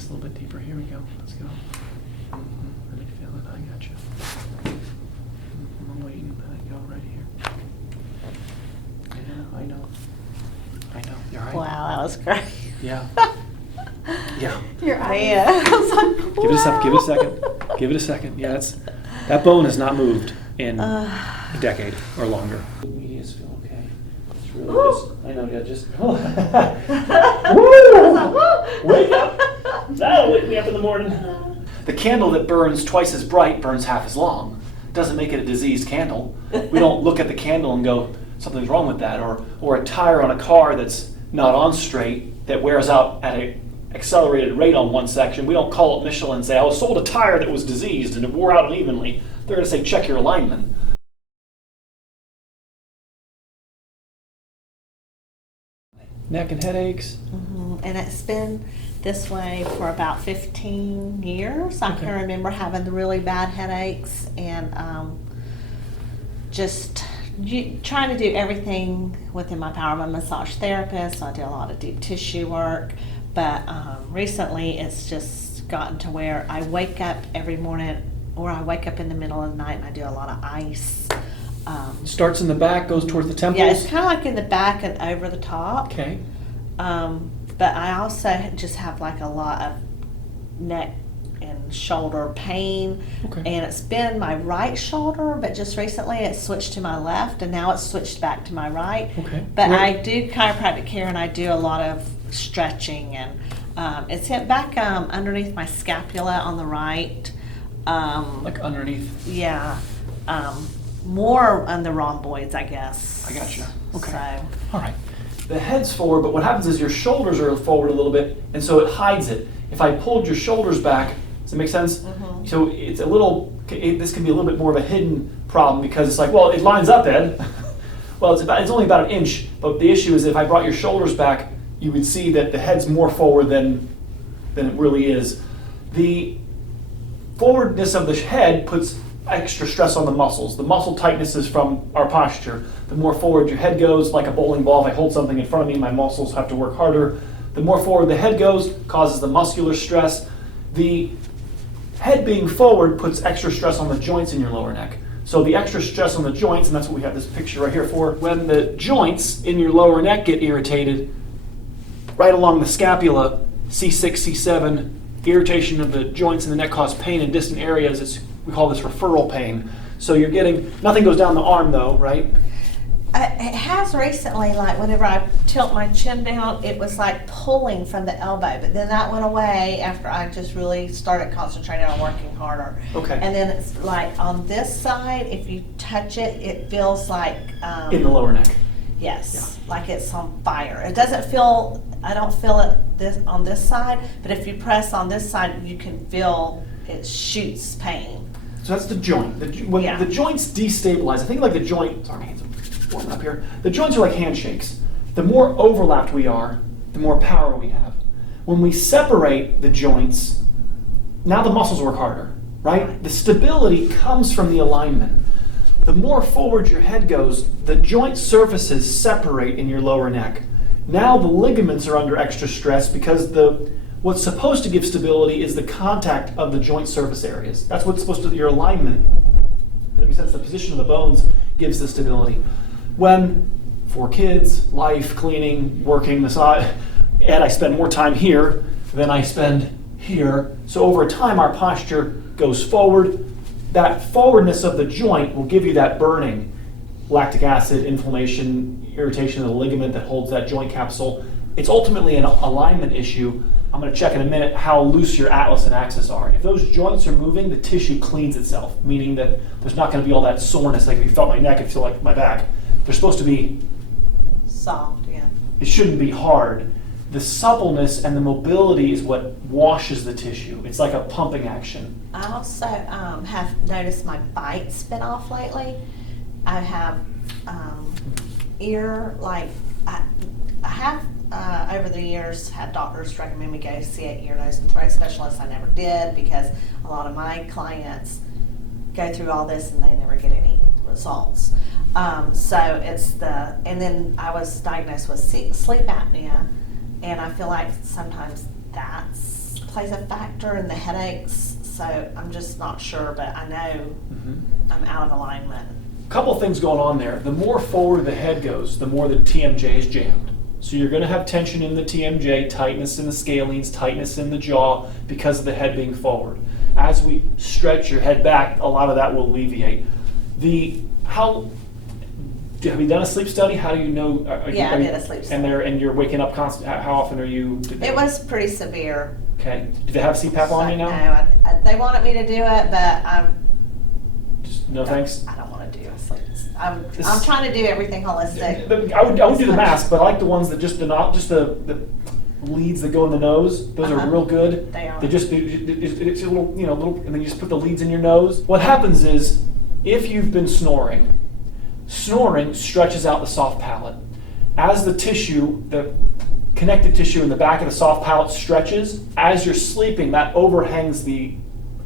this a little bit deeper. Here we go. Let's go. Really feel it. I got you. I'm waiting. Let it go right here. I know. You're right. Wow, that was great. Yeah. Yeah. Your idea. I was like, wow. Give it a second. Yeah, that bone has not moved in a decade or longer. The medius feel okay. It's really just, I know, yeah, just. Woo! Wake up! That'll wake me up in the morning. The candle that burns twice as bright burns half as long. Doesn't make it a diseased candle. We don't look at the candle and go, something's wrong with that. Or a tire on a car that's not on straight that wears out at an accelerated rate on one section. We don't call it Michelin and say, I was sold a tire that was diseased and it wore out unevenly. They're going to say, check your alignment. Neck and headaches. Mm-hmm. And it's been this way for about 15 years. I can remember having the really bad headaches and just trying to do everything within my power. I'm a massage therapist, so I do a lot of deep tissue work. But recently it's just gotten to where I wake up every morning, or I wake up in the middle of the night and I do a lot of ice. Starts in the back, goes towards the temples? Yeah, it's kind of like in the back and over the top. Okay. But I also just have like a lot of neck and shoulder pain. Okay. And it's been my right shoulder, but just recently it's switched to my left, and now it's switched back to my right. Okay. But I do chiropractic care, and I do a lot of stretching, and it's hit back underneath my scapula on the right. Like underneath? Yeah. More on the rhomboids, I guess. I gotcha. Okay. So. All right. The head's forward, but what happens is your shoulders are forward a little bit, and so it hides it. If I pulled your shoulders back, does that make sense? Mm-hmm. So it's a little, this can be a little bit more of a hidden problem because it's like, well, it lines up, Ed. Well, it's only about an inch, but the issue is if I brought your shoulders back, you would see that the head's more forward than it really is. The forwardness of the head puts extra stress on the muscles. The muscle tightness is from our posture. The more forward your head goes, like a bowling ball, if I hold something in front of me, my muscles have to work harder. The more forward the head goes, causes the muscular stress. The head being forward puts extra stress on the joints in your lower neck. So the extra stress on the joints, and that's what we have this picture right here for, when the joints in your lower neck get irritated, right along the scapula, C6, C7, irritation of the joints in the neck cause pain in distant areas. We call this referral pain. So you're getting, nothing goes down the arm though, right? It has recently, like whenever I tilt my chin down, it was like pulling from the elbow, but then that went away after I just really started concentrating on working harder. Okay. And then it's like on this side, if you touch it, it feels like... in the lower neck. Yes, like it's on fire. It doesn't feel, I don't feel it on this side, but if you press on this side, you can feel it shoots pain. So that's the joint. When the joints destabilize, I think like the joint, sorry, my hands are warming up here. The joints are like handshakes. The more overlapped we are, the more power we have. When we separate the joints, now the muscles work harder, right? The stability comes from the alignment. The more forward your head goes, the joint surfaces separate in your lower neck. Now the ligaments are under extra stress because what's supposed to give stability is the contact of the joint surface areas. That's what's supposed to, your alignment, that makes sense, the position of the bones gives the stability. When, for kids, life, cleaning, working, massage, and I spend more time here than I spend here. So over time our posture goes forward. That forwardness of the joint will give you that burning, lactic acid, inflammation, irritation of the ligament that holds that joint capsule. It's ultimately an alignment issue. I'm going to check in a minute how loose your atlas and axis are. If those joints are moving, the tissue cleans itself, meaning that there's not going to be all that soreness. Like if you felt my neck, it feel like my back. They're supposed to be soft, yeah. It shouldn't be hard. The suppleness and the mobility is what washes the tissue. It's like a pumping action. I also have noticed my bite's been off lately. I have ear, like, I have over the years had doctors recommend me go see an ear, nose, and throat specialist. I never did because a lot of my clients go through all this and they never get any results. So it's and then I was diagnosed with sleep apnea, and I feel like sometimes that's plays a factor in the headaches, so I'm just not sure, but I know I'm out of alignment. Couple things going on there. The more forward the head goes, the more the TMJ is jammed. So you're going to have tension in the TMJ, tightness in the scalenes, tightness in the jaw because of the head being forward. As we stretch your head back, a lot of that will alleviate. Have you done a sleep study? How do you know? I did a sleep study. And you're waking up constant. How often are you? It was pretty severe. Okay. Do they have CPAP on you now? No, they wanted me to do it, but No thanks. I don't want to do a sleep. I'm trying to do everything holistic. I would do the mask, but I like the ones that just the leads that go in the nose. Those are real good. They are. It's a little, and then you just put the leads in your nose. What happens is, if you've been snoring stretches out the soft palate. As the tissue, the connective tissue in the back of the soft palate stretches, as you're sleeping, that overhangs the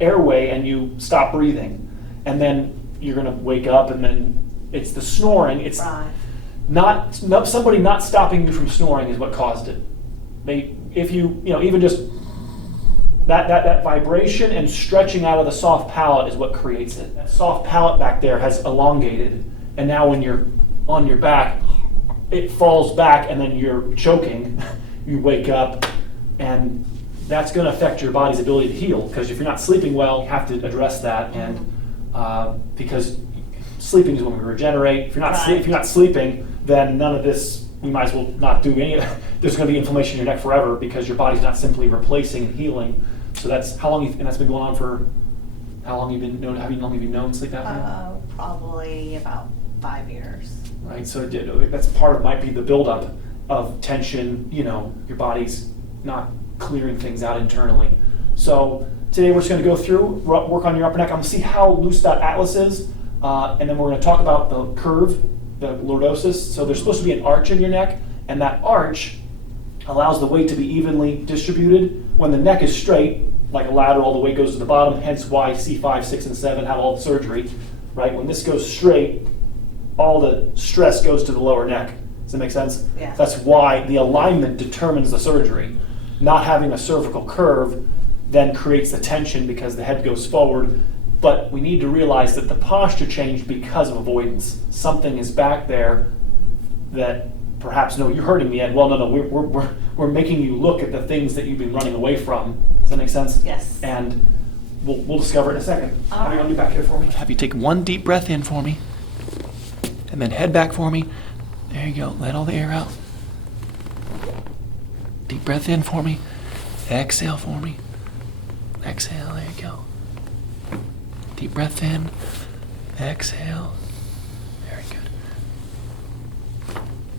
airway and you stop breathing. And then you're going to wake up, and then it's the snoring. It's not somebody not stopping you from snoring is what caused it. If you even just that vibration and stretching out of the soft palate is what creates it. That soft palate back there has elongated, and now when you're on your back, it falls back, and then you're choking. You wake up, and that's going to affect your body's ability to heal. Because if you're not sleeping well, you have to address that, and because sleeping is when we regenerate. If you're not sleeping, then none of this. You might as well not do any of it. There's going to be inflammation in your neck forever because your body's not simply replacing and healing. So that's how long. And that's been going on for how long? Have you long have you known sleep apnea? Probably about 5 years. Right. So that's might be the buildup of tension. Your body's not clearing things out internally. So today we're just going to go through, work on your upper neck. I'm going to see how loose that atlas is, and then we're going to talk about the curve, the lordosis. So there's supposed to be an arch in your neck, and that arch allows the weight to be evenly distributed. When the neck is straight, like a ladder, all the weight goes to the bottom, hence why C5, 6, and 7 have all the surgery. Right? When this goes straight, all the stress goes to the lower neck. Does that make sense? Yeah. That's why the alignment determines the surgery. Not having a cervical curve then creates the tension because the head goes forward. But we need to realize that the posture changed because of avoidance. Something is back there that perhaps, no, you're hurting me, Ed. Well, no, we're making you look at the things that you've been running away from. Does that make sense? Yes. And we'll discover it in a second. How are you going to do back here for me? Have you take one deep breath in for me, and then head back for me. There you go. Let all the air out. Deep breath in for me. Exhale for me. Exhale. There you go. Deep breath in. Exhale. Very good.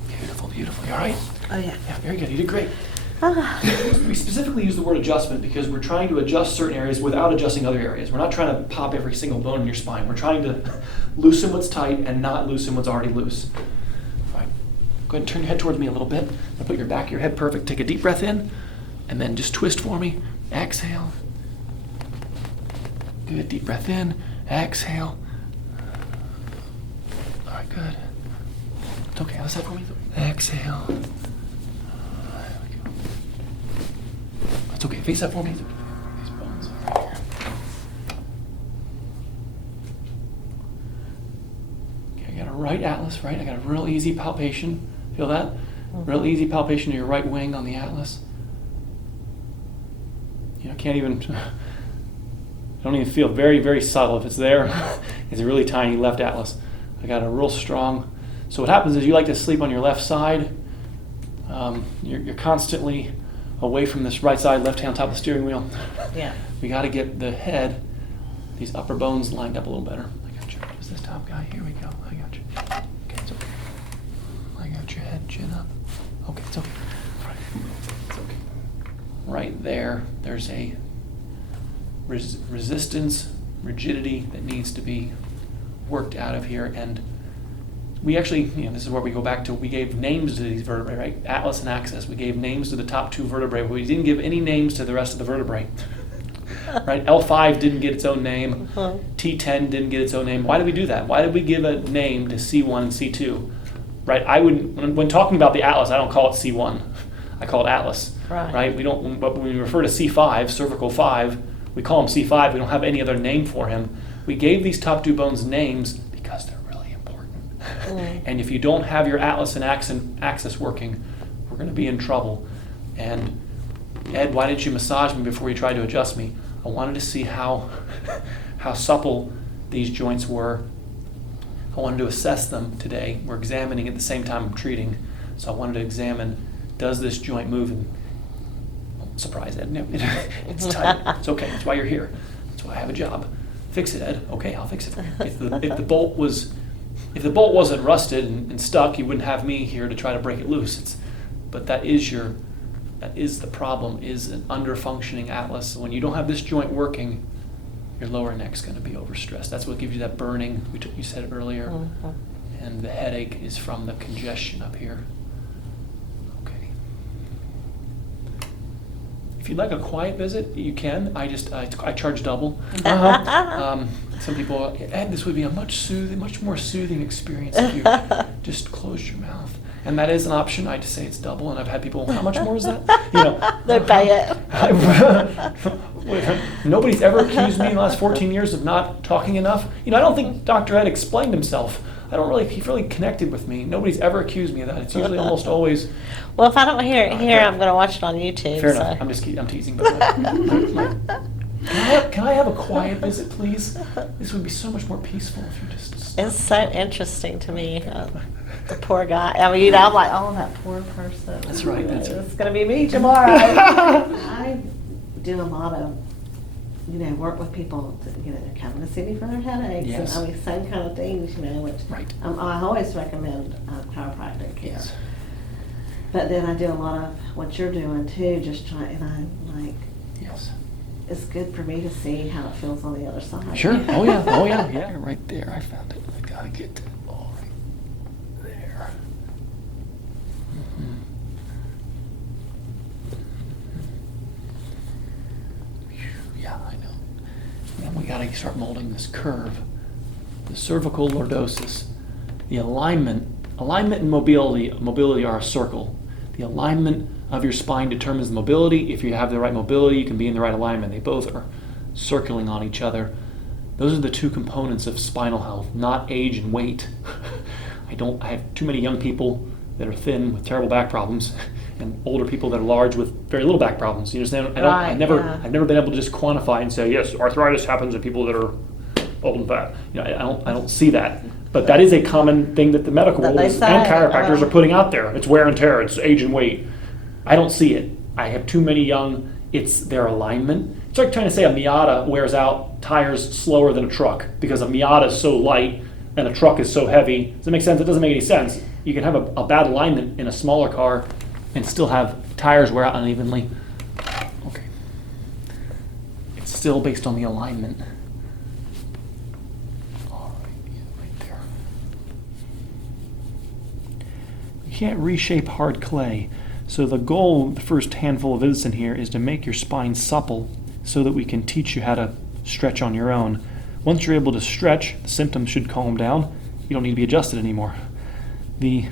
Beautiful, beautiful. You all right? Oh, yeah. Yeah, very good. You did great. We specifically use the word adjustment because we're trying to adjust certain areas without adjusting other areas. We're not trying to pop every single bone in your spine. We're trying to loosen what's tight and not loosen what's already loose. All right. Go ahead and turn your head towards me a little bit. Now put your back of your head perfect. Take a deep breath in, and then just twist for me. Exhale. Good. Deep breath in. Exhale. All right, good. It's okay. Other side for me. Exhale. There we go. That's okay. Face up for me. These bones are right here. Okay, I got a right atlas, right? I got a real easy palpation. Feel that? Real easy palpation of your right wing on the atlas. Can't even, don't even feel very, very subtle. If it's there, it's a really tiny left atlas. I got a real strong, so what happens is you like to sleep on your left side. You're constantly away from this right side, left hand on top of the steering wheel. Yeah. We got to get the head, these upper bones lined up a little better. I got you. Who's this top guy? Here we go. I got you. Okay, it's okay. I got your head, chin up. Okay, it's okay. All right. It's okay. Right there's a resistance, rigidity that needs to be worked out of here. And we actually, this is where we go back to, we gave names to these vertebrae, right? Atlas and axis. We gave names to the top two vertebrae, but we didn't give any names to the rest of the vertebrae. Right? L5 didn't get its own name. T10 didn't get its own name. Why did we do that? Why did we give a name to C1 and C2? Right? I wouldn't, when talking about the atlas, I don't call it C1. I call it atlas. right? We don't, but when we refer to C5, cervical 5, we call him C5. We don't have any other name for him. We gave these top two bones names because they're really important. And if you don't have your atlas and axis working, we're going to be in trouble. And Ed, why didn't you massage me before you tried to adjust me? I wanted to see how supple these joints were. I wanted to assess them today. We're examining at the same time I'm treating. So I wanted to examine, does this joint move? And surprise, Ed, no, it's tight. It's okay, that's why you're here. That's why I have a job. Fix it, Ed. Okay, I'll fix it. If the bolt wasn't rusted and stuck, you wouldn't have me here to try to break it loose. But that is the problem, is an under-functioning atlas. So when you don't have this joint working, your lower neck's going to be overstressed. That's what gives you that burning. You said it earlier. And the headache is from the congestion up here. Okay. If you'd like a quiet visit, you can. I charge double. Some people, Ed, this would be a much more soothing experience if you just closed your mouth. And that is an option. I just say it's double, and I've had people, how much more is that? They pay it. Nobody's ever accused me in the last 14 years of not talking enough. I don't think Dr. Ed explained himself. He really connected with me. Nobody's ever accused me of that. It's usually almost always. Well, if I don't hear it here, I'm going to watch it on YouTube. Fair enough. I'm teasing. But can I have a quiet visit, please? This would be so much more peaceful if you just. It's so interesting to me. The poor guy. I mean, I'm like, oh, that poor person. That's right. That's right. It's going to be me tomorrow. I do a lot of, work with people that, they're coming to see me for their headaches. Yes. And same kind of things, which Right. I always recommend chiropractic care. Yes. But then I do a lot of what you're doing too, just trying, and I'm like, Yes. it's good for me to see how it feels on the other side. Sure. Oh yeah. Yeah. Right there. I found it. I gotta get to it. All right there. Yeah, I know. And we gotta start molding this curve. The cervical lordosis. The alignment and mobility are a circle. The alignment of your spine determines the mobility. If you have the right mobility, you can be in the right alignment. They both are circling on each other. Those are the two components of spinal health, not age and weight. I have too many young people that are thin with terrible back problems, and older people that are large with very little back problems. You understand? I've never been able to just quantify and say, yes, arthritis happens in people that are old and fat. I don't see that. But that is a common thing that the medical world and chiropractors are putting out there. It's wear and tear. It's age and weight. I don't see it. I have too many young. It's their alignment. It's like trying to say a Miata wears out tires slower than a truck because a Miata is so light and a truck is so heavy. Does that make sense? It doesn't make any sense. You can have a bad alignment in a smaller car and still have tires wear out unevenly. Okay. It's still based on the alignment. Can't reshape hard clay. So the goal, the first handful of visits in here, is to make your spine supple so that we can teach you how to stretch on your own. Once you're able to stretch, the symptoms should calm down. You don't need to be adjusted anymore. The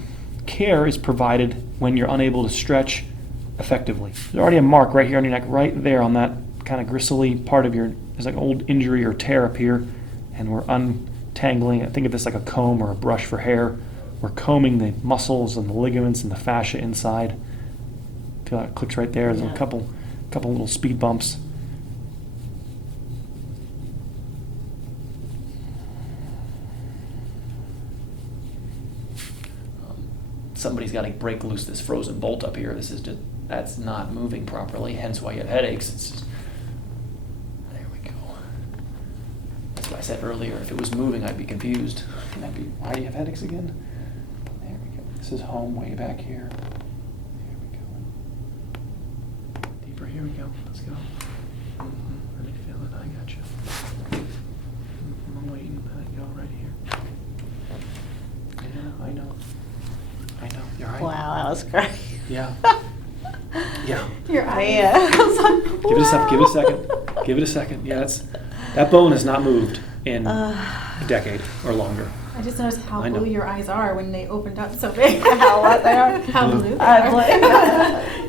care is provided when you're unable to stretch effectively. There's already a mark right here on your neck, right there on that kind of gristly part of there's like an old injury or tear up here, and we're untangling it. Think of this like a comb or a brush for hair. We're combing the muscles and the ligaments and the fascia inside. Feel that it clicks right there. There's a couple little speed bumps. Somebody's got to break loose this frozen bolt up here. That's not moving properly, hence why you have headaches. There we go. That's why I said earlier, if it was moving, I'd be confused. And I'd be, why do you have headaches again? This is home way back here. Here we go. Deeper, here we go. Let's go. Let me feel it. I got you. I'm waiting. Go right here. Yeah, I know. You're right. Wow, that was great. Yeah. Yeah. Your eyes. Yeah. Give it a second. Yeah, that bone has not moved in a decade or longer. I just noticed how I know. blue your eyes are when they opened up so big. How what they are? How Blue. blue they I are.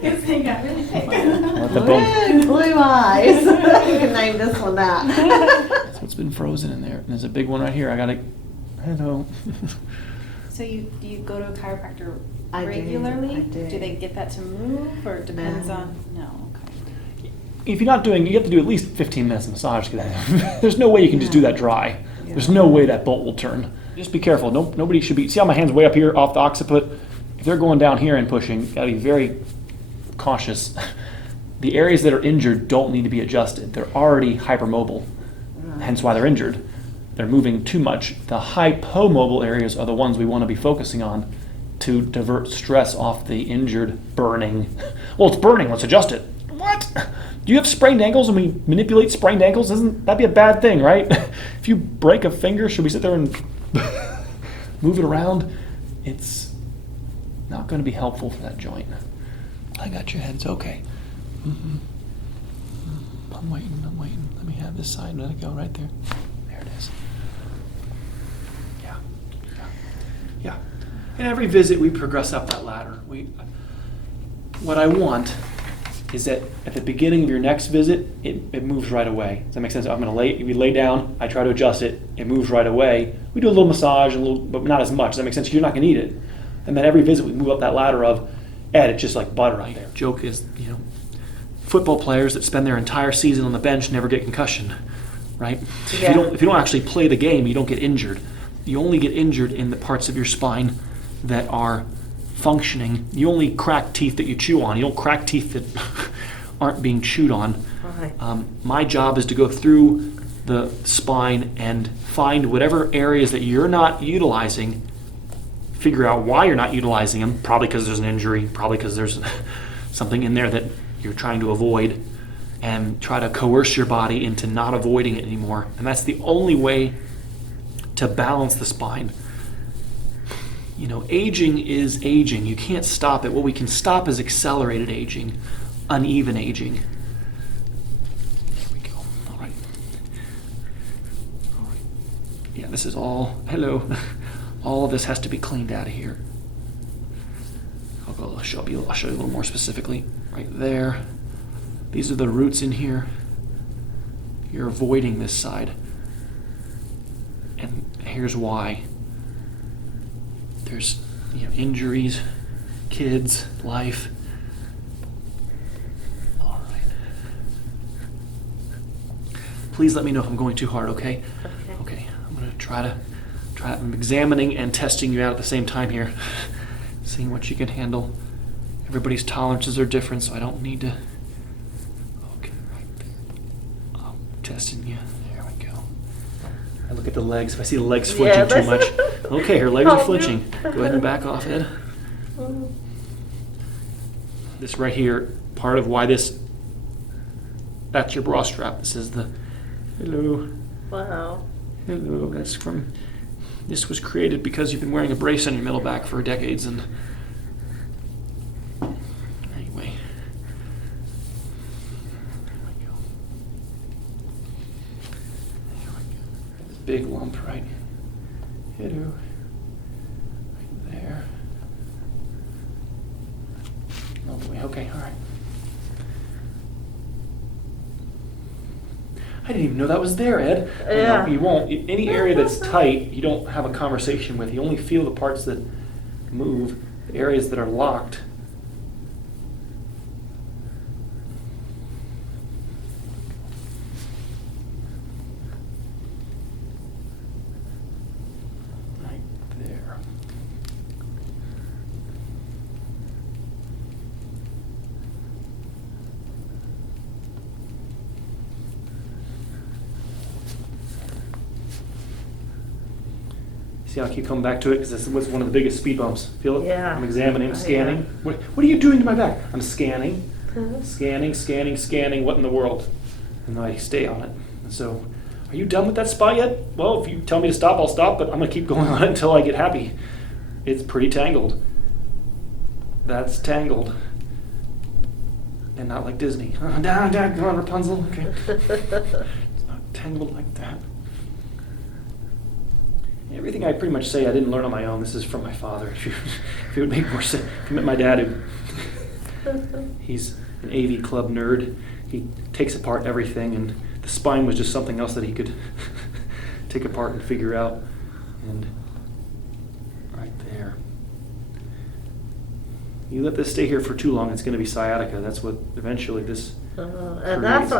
Yes, they got really big. Let the bone- Blue eyes. You can name this one that. That's what's been frozen in there. And there's a big one right here. I gotta. Hello. So do you go to a chiropractor I do, regularly? I do. They get that to move, or it depends No. on? No. Okay. If you're not doing, you have to do at least 15 minutes of massage to get that. There's no way you can just do that dry. There's no way that bolt will turn. Just be careful. Nobody should be. See how my hand's way up here off the occiput? If they're going down here and pushing, gotta be very cautious. The areas that are injured don't need to be adjusted. They're already hypermobile, hence why they're injured. They're moving too much. The hypomobile areas are the ones we want to be focusing on to divert stress off the injured burning. Well, it's burning, let's adjust it. What? Do you have sprained ankles and we manipulate sprained ankles? Isn't that be a bad thing, right? If you break a finger, should we sit there and move it around? It's not going to be helpful for that joint. I got your head, it's okay. I'm waiting. Let me have this side, let it go right there. There it is. Yeah. In every visit, we progress up that ladder. What I want is that at the beginning of your next visit, it moves right away. Does that make sense? We lay down, I try to adjust it, it moves right away. We do a little massage, but not as much. Does that make sense? You're not gonna need it. And then every visit, we move up that ladder of, Ed, it's just like butter out there. Joke is, football players that spend their entire season on the bench never get concussion, right? Yeah. If you don't actually play the game, you don't get injured. You only get injured in the parts of your spine that are functioning. You only crack teeth that you chew on. You don't crack teeth that aren't being chewed on. Right. My job is to go through the spine and find whatever areas that you're not utilizing, figure out why you're not utilizing them, probably because there's an injury, probably because there's something in there that you're trying to avoid, and try to coerce your body into not avoiding it anymore. And that's the only way to balance the spine. Aging is aging. You can't stop it. What we can stop is accelerated aging, uneven aging. There we go. All right. Yeah, this is all, hello. All of this has to be cleaned out of here. I'll show you a little more specifically. Right there. These are the roots in here. You're avoiding this side. And here's why. There's injuries, kids, life. All right. Please let me know if I'm going too hard, okay? Okay. I'm going to try. I'm examining and testing you out at the same time here. Seeing what you can handle. Everybody's tolerances are different, so I don't need to. Okay, right there. I'm testing you. There we go. I look at the legs. If I see the legs flinching too much. Okay, her legs are flinching. Go ahead and back off, Ed. This right here, part of why that's your bra strap. This is the, hello. Wow. Hello, this was created because you've been wearing a brace on your middle back for decades, and anyway. There we go. This big lump right. Hello. Right there. All the way. Okay, all right. I didn't even know that was there, Ed. Yeah. You won't. Any area that's tight, you don't have a conversation with. You only feel the parts that move. The areas that are locked. Right there. See how I keep coming back to it? Because this was one of the biggest speed bumps. Feel it? Yeah. I'm examining, I'm Oh, scanning. yeah. What are you doing to my back? I'm scanning, scanning. What in the world? And then I stay on it. And so, are you done with that spot yet? Well, if you tell me to stop, I'll stop, but I'm going to keep going on it until I get happy. It's pretty tangled. That's tangled. And not like Disney. Down, come on, Rapunzel. Okay. It's not tangled like that. Everything I pretty much say I didn't learn on my own. This is from my father. If it would make more sense. If you met my dad, he's an AV club nerd. He takes apart everything, and the spine was just something else that he could take apart and figure out. And right there. You let this stay here for too long, it's going to be sciatica. That's what eventually this And that's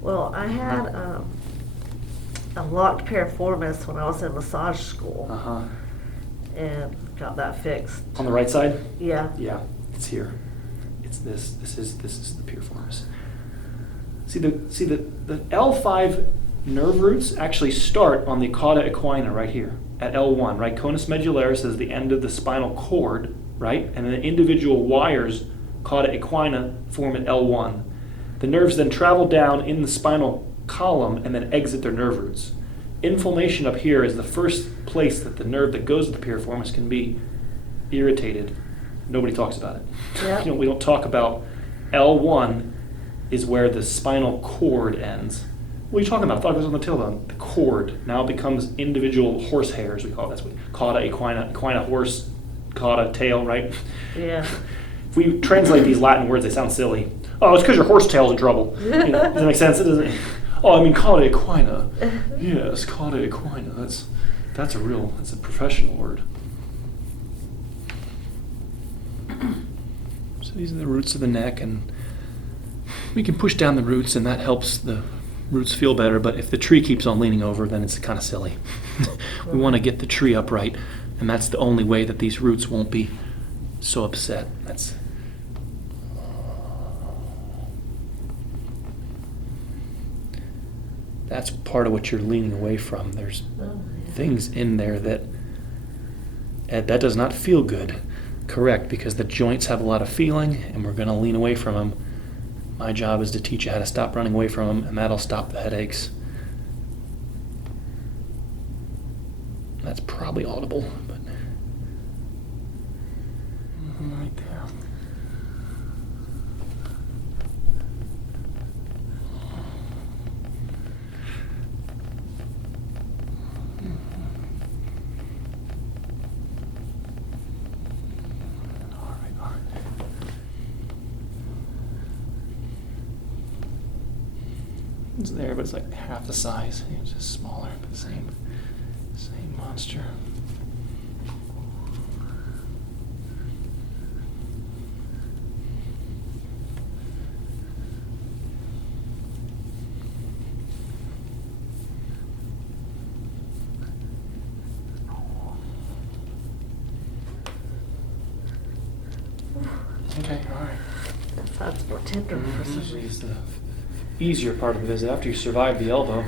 what I had a locked piriformis when I was in massage school. Uh-huh. And got that fixed. On the right side? Yeah. Yeah, it's here. It's this. This is the piriformis. See the L5 nerve roots actually start on the cauda equina right here at L1, right? Conus medullaris is the end of the spinal cord, right? And the individual wires, cauda equina, form at L1. The nerves then travel down in the spinal column and then exit their nerve roots. Inflammation up here is the first place that the nerve that goes to the piriformis can be irritated. Nobody talks about it. Yeah. We don't talk about L1 is where the spinal cord ends. What are you talking about? I thought it was on the tailbone. The cord now becomes individual horse hairs, we call it. That's what cauda equina horse, cauda tail, right? Yeah. If we translate these Latin words, they sound silly. Oh, it's because your horse tail's in trouble. Does that make sense? It doesn't. Oh, I mean cauda equina. Yes, cauda equina. That's a professional word. So these are the roots of the neck, and we can push down the roots, and that helps the roots feel better. But if the tree keeps on leaning over, then it's kind of silly. We want to get the tree upright, and that's the only way that these roots won't be so upset. That's part of what you're leaning away from. There's things in there that does not feel good. Correct, because the joints have a lot of feeling, and we're going to lean away from them. My job is to teach you how to stop running away from them, and that'll stop the headaches. That's probably audible, but right there. It's there, but it's like half the size. It's just smaller, but the same monster. Okay, all right. That side's more tender for some Usually it's reason. the easier part of the visit after you survive the elbow.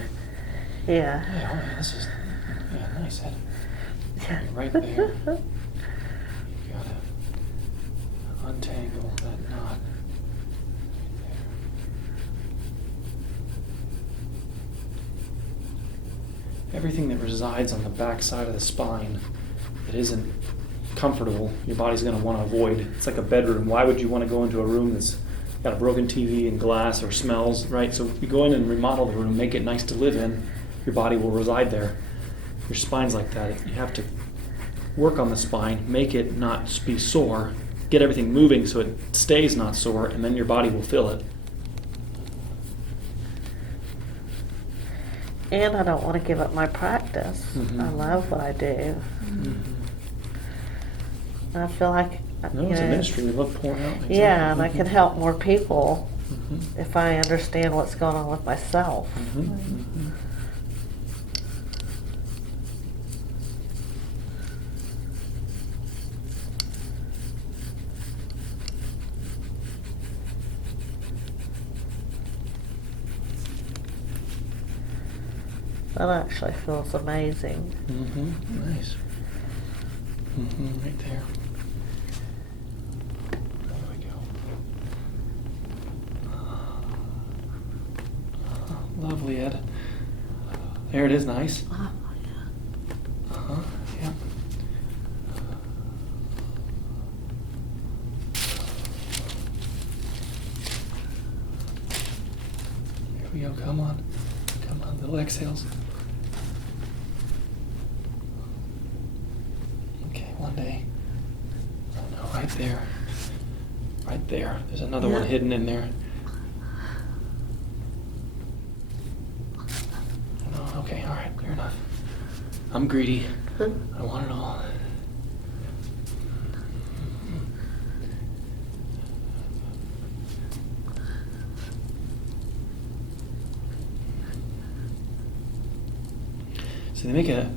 Yeah. Yeah, this is nice head. Right there. You gotta untangle that knot. Right there. Everything that resides on the back side of the spine that isn't comfortable, your body's going to want to avoid. It's like a bedroom. Why would you want to go into a room that's got a broken TV and glass or smells, right? So if you go in and remodel the room, make it nice to live in, your body will reside there. Your spine's like that. You have to work on the spine, make it not be sore, get everything moving so it stays not sore, and then your body will feel it. And I don't want to give up my practice. Mhm. I love what I do. Mhm. And I feel like, No, it's a ministry. We love pouring out things. yeah, and I can help more people Mhm. if I understand what's going on with myself. Mhm. Mhm. That actually feels amazing. Mm-hmm. Nice. Mm-hmm. Right there. There we go. Lovely, Ed. There it is. Nice. Oh, Uh-huh. Yeah. Here we go. Come on. Come on. Little exhales. one day. Oh no, right there. Right there. There's another one hidden in there. Oh, okay, all right, fair enough. I'm greedy. I want it all. So they make a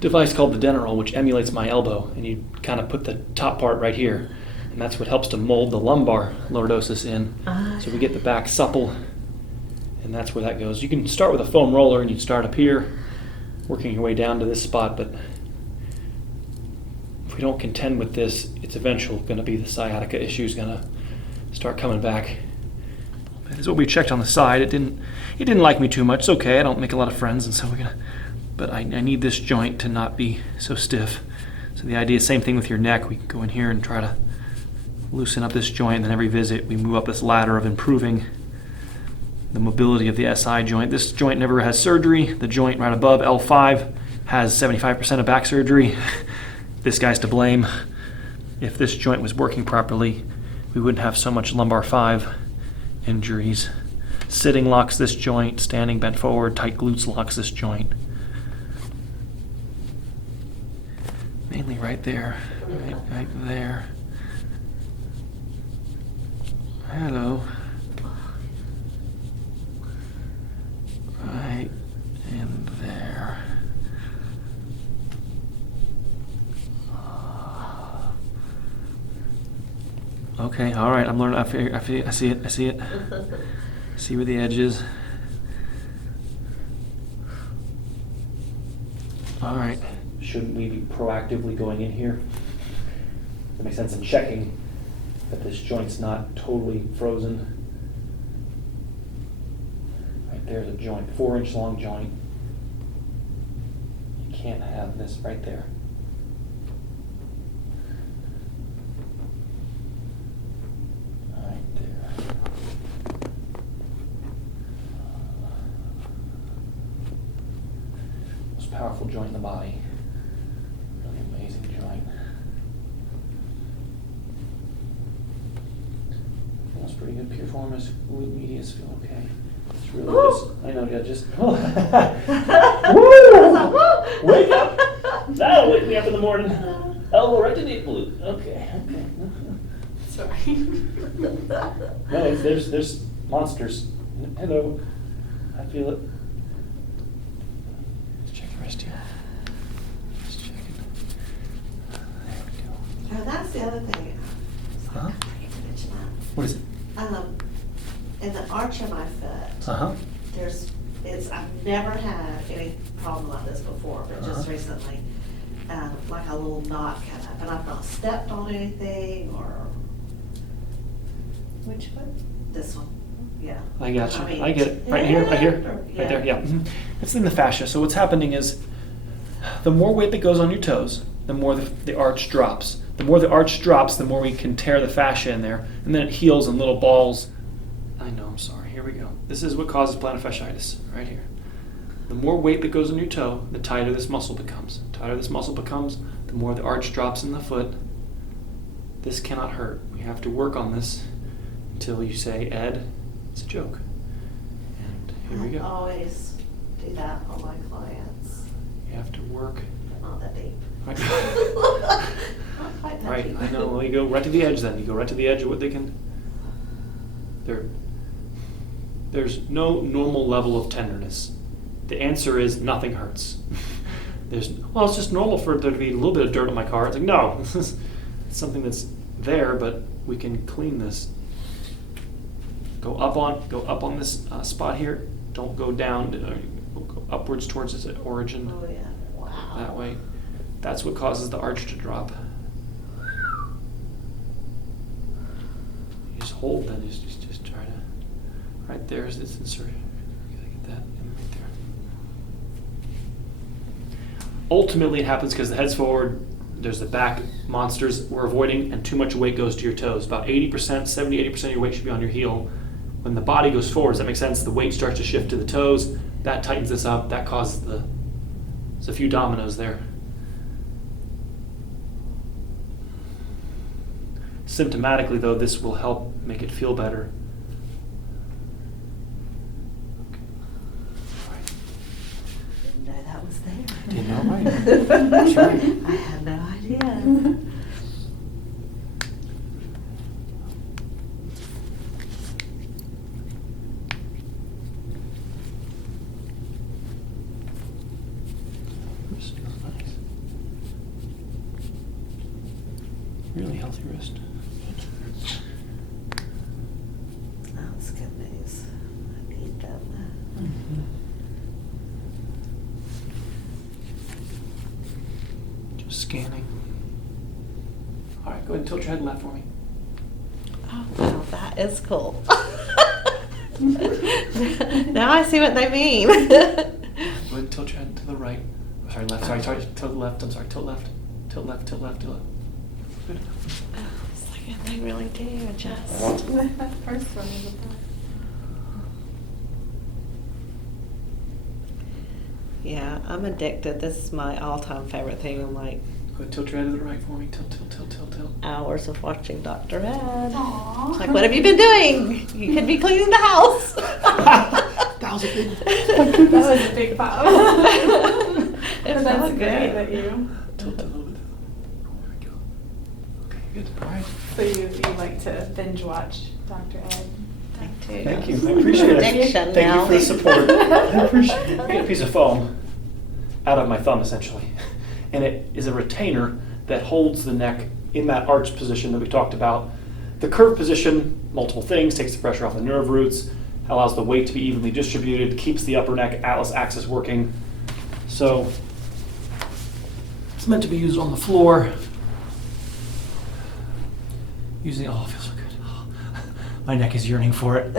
device called the Denerol, which emulates my elbow, and you kind of put the top part right here, and that's what helps to mold the lumbar lordosis in. So we get the back supple, and that's where that goes. You can start with a foam roller, and you start up here, working your way down to this spot, but if we don't contend with this, it's eventually going to be the sciatica issue is going to start coming back. This is what we checked on the side. It didn't like me too much. It's okay. I don't make a lot of friends, and so we're gonna. But I need this joint to not be so stiff. So the idea is same thing with your neck. We can go in here and try to loosen up this joint, and then every visit we move up this ladder of improving the mobility of the SI joint. This joint never has surgery. The joint right above L5 has 75% of back surgery. This guy's to blame. If this joint was working properly, we wouldn't have so much lumbar 5 injuries. Sitting locks this joint, standing bent forward, tight glutes locks this joint. Mainly right there, right there. Hello. Right in there. Okay, all right. I'm learning. I see it. See where the edge is. All right. Shouldn't we be proactively going in here? That makes sense in checking that this joint's not totally frozen. Right there's a joint, 4-inch long joint. You can't have this right there. Right there. Most powerful joint in the body. Amazing joint. Feels pretty good. Piriformis, glute medius feel okay. It's really just, I know, yeah, just. Woo! Wake up! That'll wake me up in the morning. Elbow right to the glute. Okay. Sorry. No, there's monsters. Hello. I feel it. Let's check the rest here. Oh, that's the other thing. Huh? I forget to mention that. What is it? In the arch of my foot, Uh-huh. I've never had any problem like this before, but just Uh-huh. recently, like a little knot kind of, and I've not stepped on anything or Which foot? this one, yeah. I got you. mean, I get it. Right here, right here, or- right there, yeah. Mhm. It's in the fascia. So what's happening is the more weight that goes on your toes, the more the arch drops. The more the arch drops, the more we can tear the fascia in there, and then it heals in little balls. I know, I'm sorry. Here we go. This is what causes plantar fasciitis, right here. The more weight that goes on your toe, the tighter this muscle becomes. The tighter this muscle becomes, the more the arch drops in the foot. This cannot hurt. We have to work on this until you say, Ed, it's a joke. And here we I go. always do that on my clients, You have to work. but not that deep. Right. Not quite that Right, deep. I know. Well, you go right to the edge then. You go right to the edge of what they can. There's no normal level of tenderness. The answer is nothing hurts. It's just normal for there to be a little bit of dirt on my car. It's like, no, this is something that's there, but we can clean this. Go up on this spot here. Don't go down. Go upwards towards its origin. Oh, yeah. Wow. That way. That's what causes the arch to drop. You just hold, then just try to. Right there is this insertion. Gotta get that in right there. Ultimately, it happens because the head's forward. There's the back monsters we're avoiding, and too much weight goes to your toes. About 80%, 70-80% of your weight should be on your heel. When the body goes forward, does that make sense? The weight starts to shift to the toes. That tightens this up. That causes there's a few dominoes there. Symptomatically, though, this will help make it feel better. Didn't know that was there. Didn't know, right? That's right. I had no idea. Wrist, nice. Really healthy wrist. That's good news. I need them. Just scanning. All right, go ahead and tilt your head left for me. Oh, wow, that is cool. Now I see what they mean. Go ahead and tilt your head to the right. Oh, sorry, left. Sorry, tilt left. I'm sorry, tilt left. Tilt left, tilt left, tilt left. Good. Oh, it's like they really do adjust. That first one is a bad. Yeah, I'm addicted. This is my all-time favorite thing. I'm like Go ahead and tilt your head to the right for me. Tilt, tilt, tilt, tilt, tilt. hours of watching Dr. Ed. Aww. It's like, what have you been doing? You could be cleaning the house. That was a big. That was a big pop. It But that's felt great good. that you. Tilt a little bit. There we go. Okay, good. All right. So you like to binge watch Dr. Ed. Thank you. I appreciate it. Addiction Thank now. you for the support. I appreciate it. I get a piece of foam out of my thumb, essentially. And it is a retainer that holds the neck in that arch position that we talked about. The curved position, multiple things, takes the pressure off the nerve roots, allows the weight to be evenly distributed, keeps the upper neck atlas axis working. So it's meant to be used on the floor. Using, oh, it feels so good. Oh, my neck is yearning for it.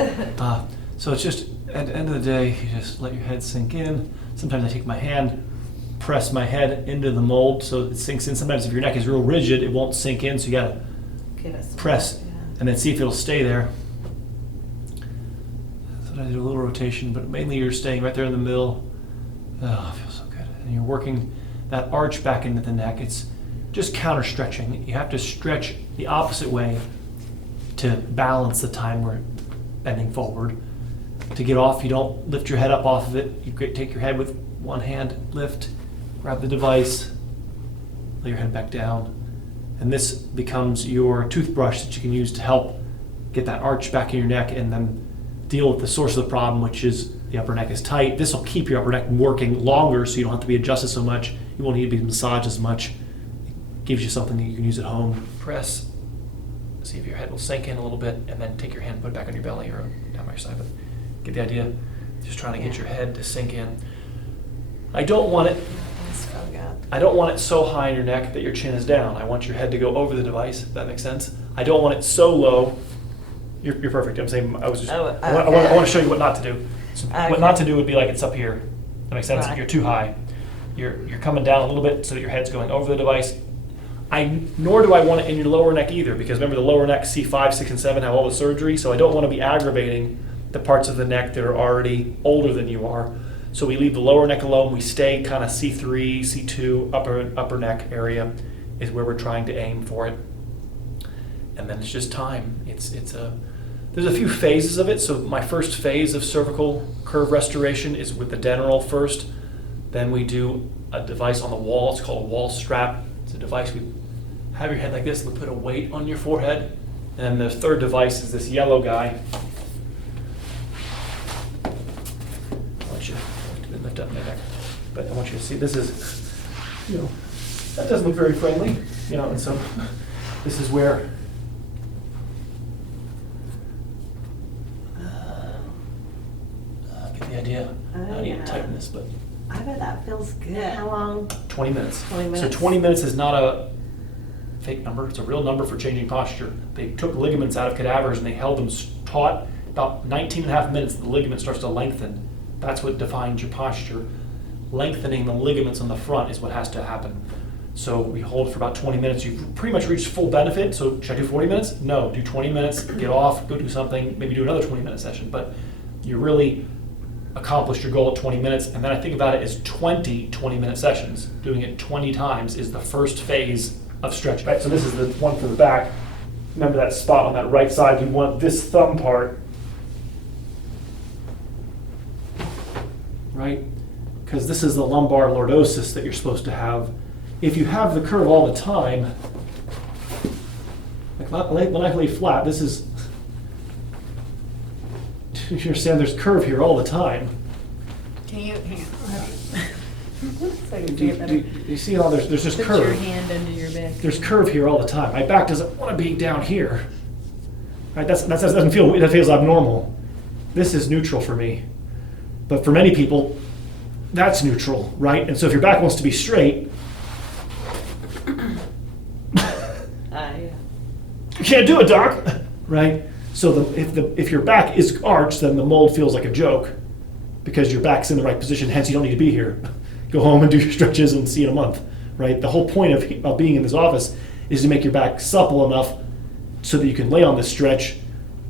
So it's just, at the end of the day, you just let your head sink in. Sometimes I take my hand, press my head into the mold so it sinks in. Sometimes if your neck is real rigid, it won't sink in, so you gotta Give us press yeah. and then see if it'll stay there. Sometimes I do a little rotation, but mainly you're staying right there in the middle. Oh, it feels so good. And you're working that arch back into the neck. It's just counter stretching. You have to stretch the opposite way to balance the time we're bending forward. To get off, you don't lift your head up off of it. You take your head with one hand, lift, grab the device, lay your head back down. And this becomes your toothbrush that you can use to help get that arch back in your neck and then deal with the source of the problem, which is the upper neck is tight. This will keep your upper neck working longer so you don't have to be adjusted so much. You won't need to be massaged as much. It gives you something that you can use at home. Press, see if your head will sink in a little bit, and then take your hand and put it back on your belly or down by your side. But get the idea? Just trying to get your head to sink in. I don't want it I don't want it so high in your neck that your chin is down. I want your head to go over the device, if that makes sense. I don't want it so low. You're perfect. I'm saying I was just. Oh, I want to show you what not to do. So what not to do would be like it's up here. That makes sense. Right. If you're too high, you're coming down a little bit so that your head's going over the device. Nor do I want it in your lower neck either, because remember the lower neck, C5, 6, and 7 have all the surgery, so I don't want to be aggravating the parts of the neck that are already older than you are. So we leave the lower neck alone. We stay kind of C3, C2, upper neck area is where we're trying to aim for it. And then it's just time. There's a few phases of it. So my first phase of cervical curve restoration is with the Deneral first. Then we do a device on the wall. It's called a wall strap. It's a device we have your head like this. We put a weight on your forehead. And then the third device is this yellow guy. I want you to lift up my neck. But I want you to see this is, that doesn't look very friendly. And so this is where get the idea. I need to tighten this, but I bet that feels good. How long? 20 minutes. 20 minutes. So 20 minutes is not a fake number. It's a real number for changing posture. They took ligaments out of cadavers and they held them taut. About 19 and a half minutes, the ligament starts to lengthen. That's what defines your posture. Lengthening the ligaments on the front is what has to happen. So we hold it for about 20 minutes. You've pretty much reached full benefit. So should I do 40 minutes? No, do 20 minutes, get off, go do something, maybe do another 20-minute session. But you really accomplished your goal at 20 minutes. And then I think about it as 20 20-minute sessions. Doing it 20 times is the first phase of stretching. Right, so this is the one for the back. remember that spot on that right side, you want this thumb part, right? Because this is the lumbar lordosis that you're supposed to have. If you have the curve all the time, like when I lay flat, this is, you understand there's curve here all the time. Can you, hang on. So you Do see it better. you see how there's just Put curve? your hand under your back. There's curve here all the time. My back doesn't want to be down here. Right? That feels abnormal. This is neutral for me. But for many people, that's neutral, right? And so if your back wants to be straight, Yeah. you can't do it, doc, right? So if your back is arched, then the mold feels like a joke because your back's in the right position, hence you don't need to be here. Go home and do your stretches and see you in a month, right? The whole point of being in this office is to make your back supple enough so that you can lay on this stretch,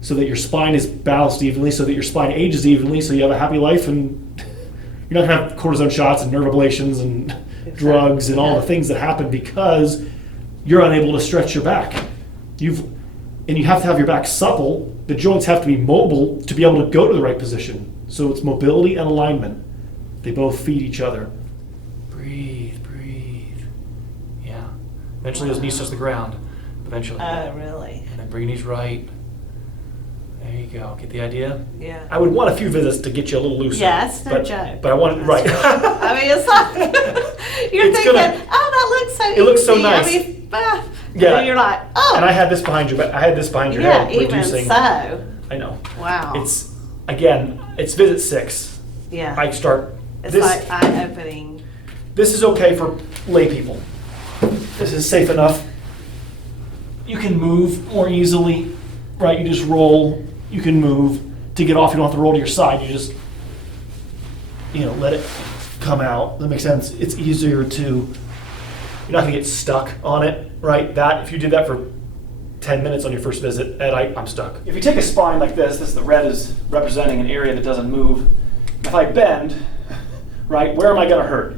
so that your spine is balanced evenly, so that your spine ages evenly, so you have a happy life and you're not gonna have cortisone shots and nerve ablations and drugs and all the things that happen because you're unable to stretch your back. And you have to have your back supple. The joints have to be mobile to be able to go to the right position. So it's mobility and alignment. They both feed each other. Breathe, breathe. Yeah. Eventually those knees touch the ground. Eventually. Oh, really? And then bring your knees right. There you go. Get the idea? Yeah. I would want a few visits to get you a little looser. Yeah, it's no but, joke. But I want it right. I mean, it's like, you're It's thinking, gonna- oh, that looks so easy. It looks so nice. I mean, Yeah. and you're like, oh. And I had this behind your yeah, head, even reducing. so. I know. Wow. It's visit 6. yeah. I start It's this. like eye-opening. This is okay for lay people. This is safe enough. You can move more easily, right? You just roll. You can move. To get off, you don't have to roll to your side. You just, let it come out. That makes sense. It's easier to, you're not gonna get stuck on it, right? If you did that for 10 minutes on your first visit, and I'm stuck. If you take a spine like this, the red is representing an area that doesn't move. If I bend, right, where am I gonna hurt?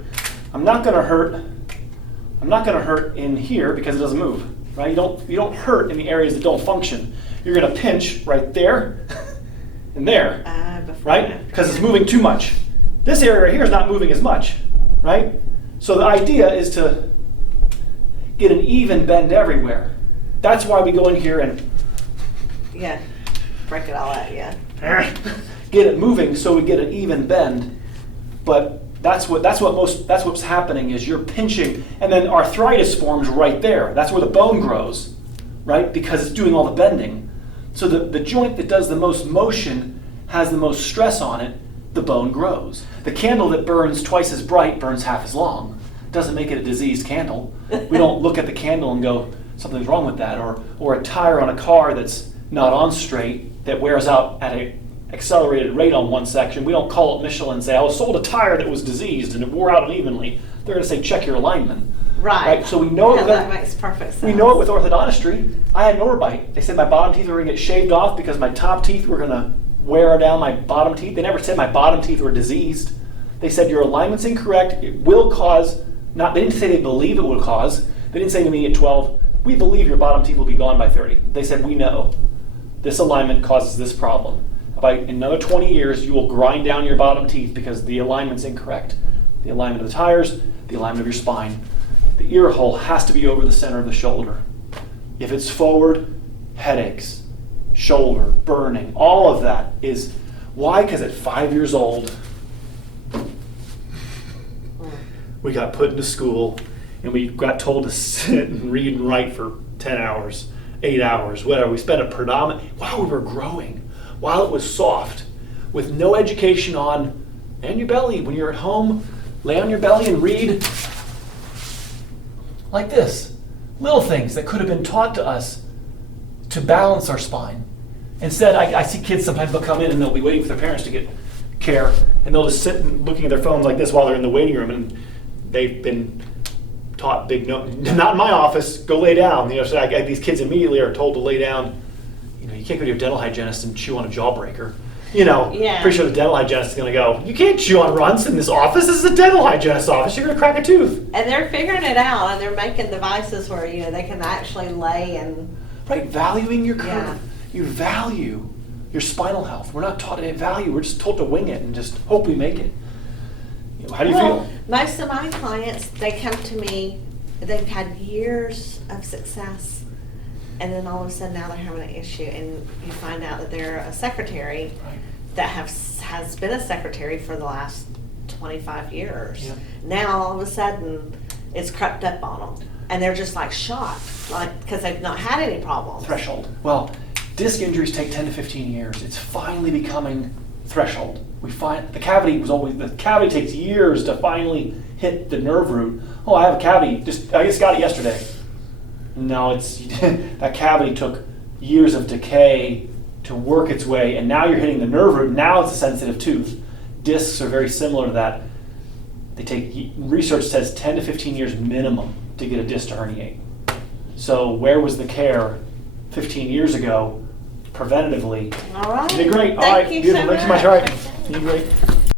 I'm not gonna hurt in here because it doesn't move, right? You don't hurt in the areas that don't function. You're gonna pinch right there and there, right? Because it's moving too much. This area right here is not moving as much, right? So the idea is to get an even bend everywhere. That's why we go in here and Yeah. Break it all out, yeah. get it moving so we get an even bend. But that's what's happening is you're pinching, and then arthritis forms right there. That's where the bone grows, right? Because it's doing all the bending. So the joint that does the most motion has the most stress on it, the bone grows. The candle that burns twice as bright burns half as long. Doesn't make it a diseased candle. We don't look at the candle and go, something's wrong with that. Or a tire on a car that's not on straight, that wears out at an accelerated rate on one section. We don't call it Michelin and say, I was sold a tire that was diseased and it wore out unevenly. They're gonna say, check your alignment. Right. So we know Yeah, that makes perfect sense. we know it with orthodontistry. I had an overbite. They said my bottom teeth were gonna get shaved off because my top teeth were gonna wear down my bottom teeth. They never said my bottom teeth were diseased. They said your alignment's incorrect. It will cause, they didn't say they believe it will cause. They didn't say to me at 12, we believe your bottom teeth will be gone by 30. They said, we know this alignment causes this problem. By another 20 years, you will grind down your bottom teeth because the alignment's incorrect. The alignment of the tires, the alignment of your spine. The ear hole has to be over the center of the shoulder. If it's forward, headaches, shoulder, burning, all of that is, why? Because at 5 years old, we got put into school and we got told to sit and read and write for 10 hours, 8 hours, whatever. We spent a predominant, while we were growing, while it was soft, with no education on, lay on your belly. When you're at home, lay on your belly and read like this. Little things that could have been taught to us to balance our spine. Instead, I see kids sometimes, they'll come in and they'll be waiting for their parents to get care, and they'll just sit and looking at their phones like this while they're in the waiting room, and they've been taught big no, not in my office, go lay down. So these kids immediately are told to lay down. You can't go to your dental hygienist and chew on a jawbreaker. Yeah. Pretty sure the dental hygienist is going to go, you can't chew on runts in this office. This is a dental hygienist's office. You're going to crack a tooth. And they're figuring it out, and they're making devices where they can actually lay and Right, valuing your curve. Yeah. You value your spinal health. We're not taught to value, we're just told to wing it and just hope we make it. How do you Well, feel? most of my clients, they come to me, they've had years of success, and then all of a sudden now they're having an issue, and you find out that they're a secretary Right. that has been a secretary for the last 25 years. Yep. Now all of a sudden it's crept up on them, and they're just like shocked, like because they've not had any problems. Threshold. Well, disc injuries take 10 to 15 years. It's finally becoming threshold. We find the cavity takes years to finally hit the nerve root. Oh, I have a cavity. I just got it yesterday. No, it's that cavity took years of decay to work its way, and now you're hitting the nerve root. Now it's a sensitive tooth. Discs are very similar to that. They take, research says 10 to 15 years minimum to get a disc to herniate. So where was the care 15 years ago preventatively? All right. You did great. All Thank right, you beautiful. so Thank you so much. All right, you did great.